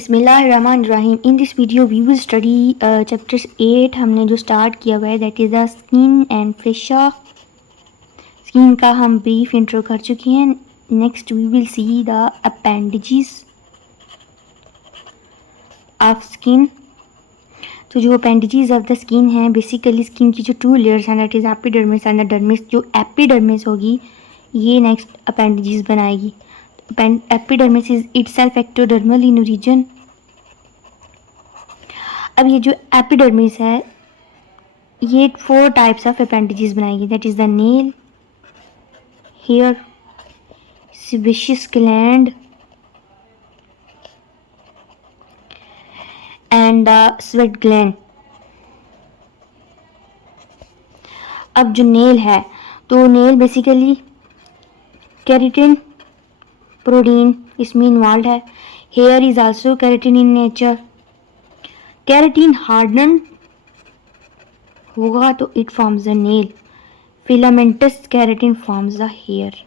बिस्मिल्लाहिर्रहमानिर्रहीम। In this video we will study chapter 8 हमने जो स्टार्ट किया हुआ है, that is the skin and fascia. Skin का हम ब्रीफ इंट्रो कर चुके हैं। Next we will see the appendages of skin. तो जो अपेंडिजेस ऑफ द स्किन है, बेसिकली स्किन की जो टू लेयर्स हैं, that is epidermis and dermis. जो एपिडर्मिस होगी ये नेक्स्ट अपेंडिजेस बनाएगी। Epidermis is itself ectodermal in origin. अब ये जो एपिडर्मिस है ये 4 टाइप्स ऑफ अपेंडिजेस बनाएगी, that is the nail, hair, sebaceous gland and sweat gland. अब जो नेल है, तो नेल बेसिकली केराटिन प्रोटीन इसमें इन्वॉल्व है। Hair is also keratin in nature. Keratin harden होगा तो it forms the nail. Filamentous keratin forms the hair.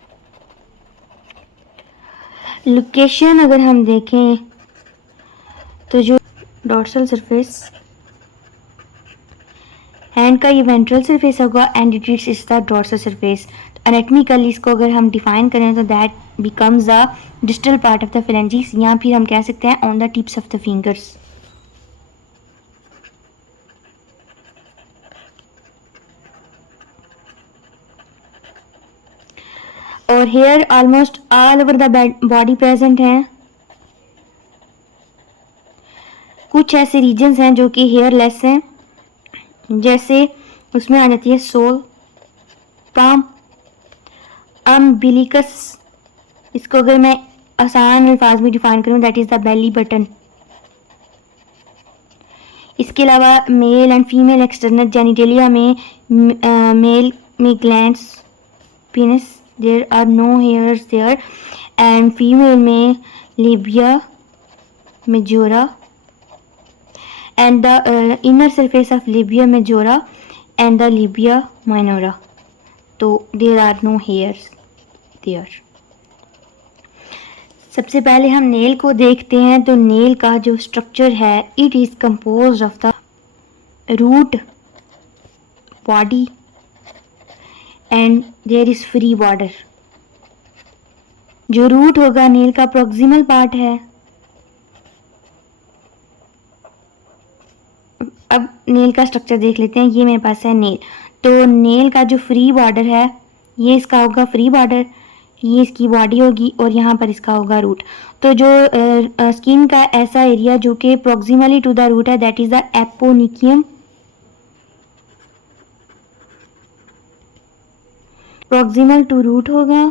Location अगर हम देखें तो जो डॉर्सल सरफेस हैंड का ये वेंट्रल सरफेस होगा and it is the dorsal surface. Anatomically इसको अगर हम डिफाइन करें तो that becomes the distal part of the phalanges, या फिर हम कह सकते हैं on the tips of the fingers. और hair almost all over the body present हैं। कुछ ऐसे रीजन्स हैं जो कि हेयरलेस हैं, जैसे उसमें आ जाती है सोल, पाम, अम्बिलिकस। इसको अगर मैं आसान अल्फाज में डिफाइन करूं, that is the belly button. इसके अलावा male and female external genitalia में मेल में glands, penis, there are no hairs there, and female में labia majora and the inner surface of labia majora and the labia minora. तो there are no hairs there. सबसे पहले हम nail को देखते हैं। तो नेल का जो स्ट्रक्चर है, it is composed of the root, body and there is free border. जो रूट होगा नेल का प्रोक्सिमल पार्ट है। अब नेल का स्ट्रक्चर देख लेते हैं। ये मेरे पास है नेल। तो नेल का जो फ्री बॉर्डर है, ये इसका होगा फ्री बॉर्डर, ये इसकी बॉडी होगी और यहाँ पर इसका होगा रूट। तो जो स्किन का ऐसा एरिया जो कि प्रोक्सिमली टू द रूट है, that is the eponychium. Proximal to root होगा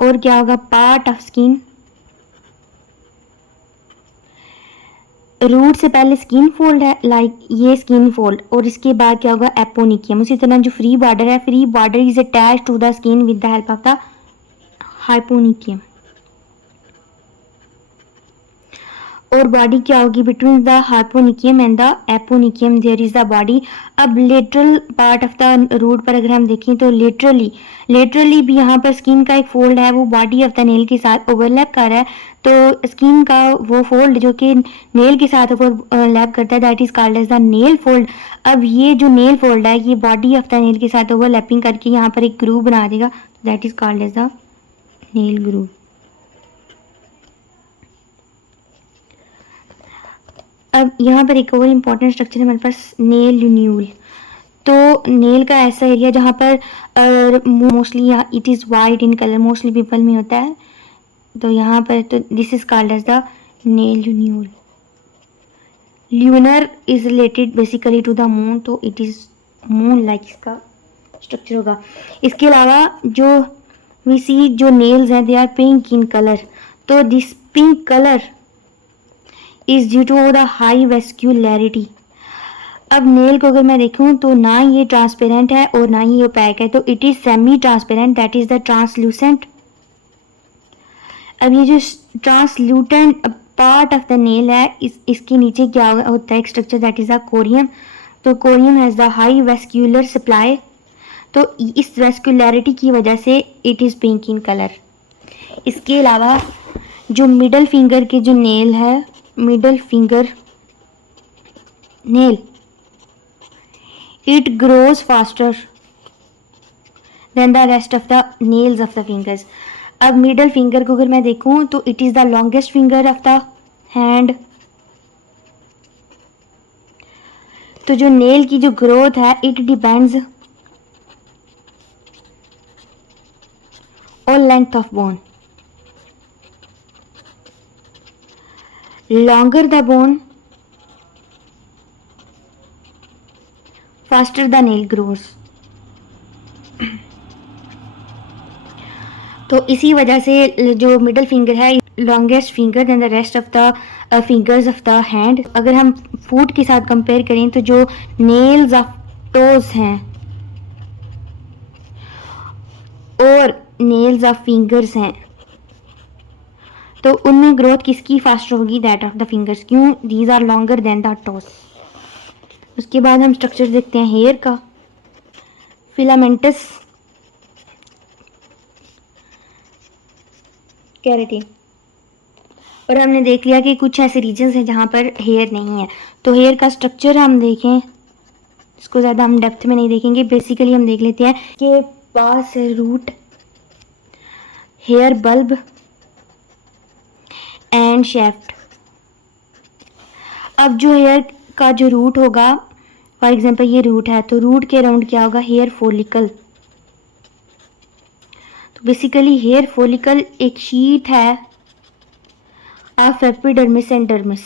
और क्या होगा, पार्ट ऑफ स्किन। रूट से पहले स्किन फोल्ड है, लाइक ये स्किन फोल्ड, और इसके बाद क्या होगा, एपोनिकियम। उसी तरह जो फ्री बॉर्डर है, free border is attach to the skin with the help of the hyponychium. और बॉडी क्या होगी, between the hyponychium and the eponychium there is the body. अब lateral part of the root पर अगर हम देखें तो लेटरली भी यहाँ पर स्किन का एक फोल्ड है, वो बॉडी ऑफ द नेल के साथ ओवरलैप कर रहा है। तो स्किन का वो फोल्ड जो कि नेल के साथ ओवरलैप करता है, that is called as the nail fold. अब ये जो नेल फोल्ड है, ये बॉडी ऑफ द नेल के साथ ओवरलैपिंग करके यहाँ पर एक ग्रूव बना देगा, that is called as the nail groove. अब यहाँ पर एक और इम्पॉर्टेंट स्ट्रक्चर है हमारे पास, नेल ल्यून्यूल। तो नेल का ऐसा एरिया जहाँ पर mostly it is white in colour, mostly people में होता है। तो यहाँ पर तो this is called as the nail lunule. Lunar is related basically to the moon, तो इट इज़ मून लाइक इसका स्ट्रक्चर होगा। इसके अलावा जो वी सी जो नेल्स हैं, they are pink in colour. तो this pink colour is due to the high vascularity. अब नेल को अगर मैं देखूं तो ना ये ट्रांसपेरेंट है और ना ही ओपैक है, तो it is semi transparent, that is the translucent. अब ये जो translucent part of the nail है, इसके नीचे क्या होता है एक structure, that is the corium. तो corium has the high vascular supply. तो इस वेस्क्यूलैरिटी की वजह से it is pink in colour. इसके अलावा जो मिडल फिंगर के जो नेल है, middle finger nail, it grows faster than the rest of the nails of the fingers. अब मिडल फिंगर को अगर मैं देखूं तो it is the longest finger of the hand. तो जो नेल की जो ग्रोथ है it depends on length of bone. longer the bone, faster the nail grows। तो इसी वजह से जो मिडल फिंगर है longest finger then the rest of the fingers of the hand. अगर हम फुट के साथ कंपेयर करें तो जो नेल्स ऑफ टोज हैं और नेल्स ऑफ फिंगर्स हैं तो उनमें ग्रोथ किसकी फास्ट होगी, दैट ऑफ द फिंगर्स। क्यों, these are longer than the toes. उसके बाद हम स्ट्रक्चर देखते हैं हेयर का। Filamentous keratin. और हमने देख लिया कि कुछ ऐसे रीजन्स हैं जहाँ पर हेयर नहीं है। तो हेयर का स्ट्रक्चर हम देखें, इसको ज़्यादा हम डेप्थ में नहीं देखेंगे, बेसिकली हम देख लेते हैं कि पास है root, hair bulb and shaft. अब जो हेयर का जो रूट होगा, फॉर एग्जांपल ये रूट है तो रूट के अराउंड क्या होगा, हेयर फॉलिकल। तो बेसिकली हेयर फॉलिकल एक शीट है of epidermis and dermis.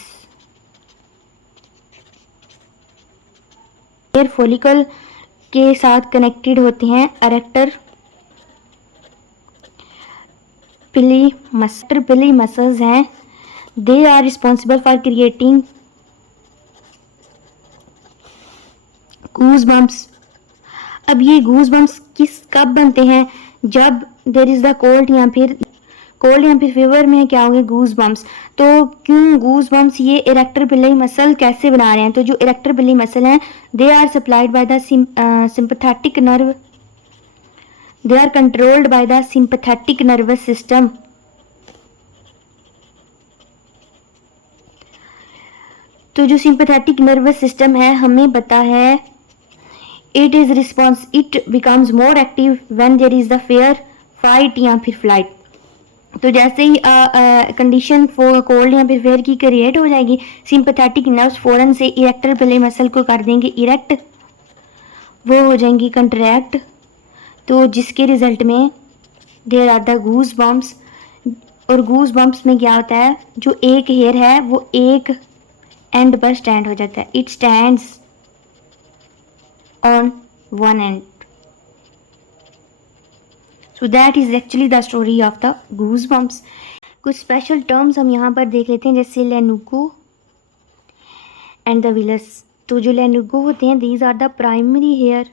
Hair follicle के साथ कनेक्टेड होते हैं एरेक्टर पिली मसल्स हैं। They are responsible for creating goose bumps. अब ये गूज बम्प्स कब बनते हैं, जब देर इज द कोल्ड या फिर फीवर में क्या होंगे गूज बम्प्स। तो क्यों गूज बम्प्स, ये इरेक्टर पिली मसल कैसे बना रहे हैं। तो जो इरेक्टर पिली मसल हैं they are supplied by the sympathetic nerve, they are controlled by the sympathetic nervous system. तो जो सिंपैथेटिक नर्वस सिस्टम है हमें पता है it becomes more active when there is the fear, fight या फिर flight। तो जैसे ही कंडीशन कोल्ड या फिर फेयर की क्रिएट हो जाएगी, सिंपैथेटिक नर्व्स फौरन से इरेक्टर पिली मसल को कर देंगे इरेक्ट, वो हो जाएंगी कंट्रैक्ट। तो जिसके रिजल्ट में there are the goose bumps. और गूज बम्प्स में क्या होता है, जो एक हेयर है वो एक एंड पर स्टैंड हो जाता है, it stands on one end। So that is actually the story of the goosebumps। कुछ स्पेशल टर्म्स हम यहाँ पर देख लेते हैं, जैसे लेनुगो एंड द विलस। तो जो लेनुगो होते हैं these are the primary hair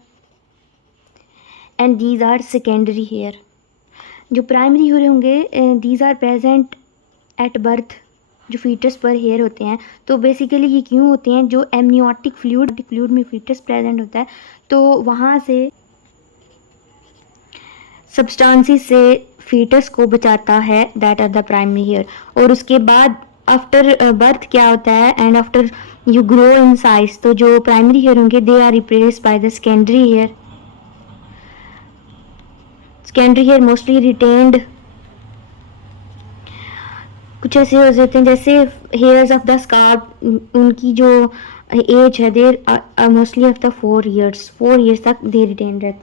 and these are secondary hair. जो प्राइमरी हेयर होंगे these are present at birth, जो फीटस पर हेयर होते हैं। तो बेसिकली ये क्यों होते हैं, जो एमनियोटिक फ्लूइड में फीटस प्रेजेंट होता है तो वहाँ से सब्सटेंसेस से फीटस को बचाता है, that are the primary hair. और उसके बाद आफ्टर बर्थ क्या होता है, and after you grow in size, तो जो प्राइमरी हेयर होंगे they are replaced by the secondary hair. Secondary hair mostly retained. कुछ ऐसे हो जाते हैं जैसे हेयर्स ऑफ द स्काल्प, उनकी जो एज है देर मोस्टली ऑफ द 4 years तक दे रिटेन रहते हैं।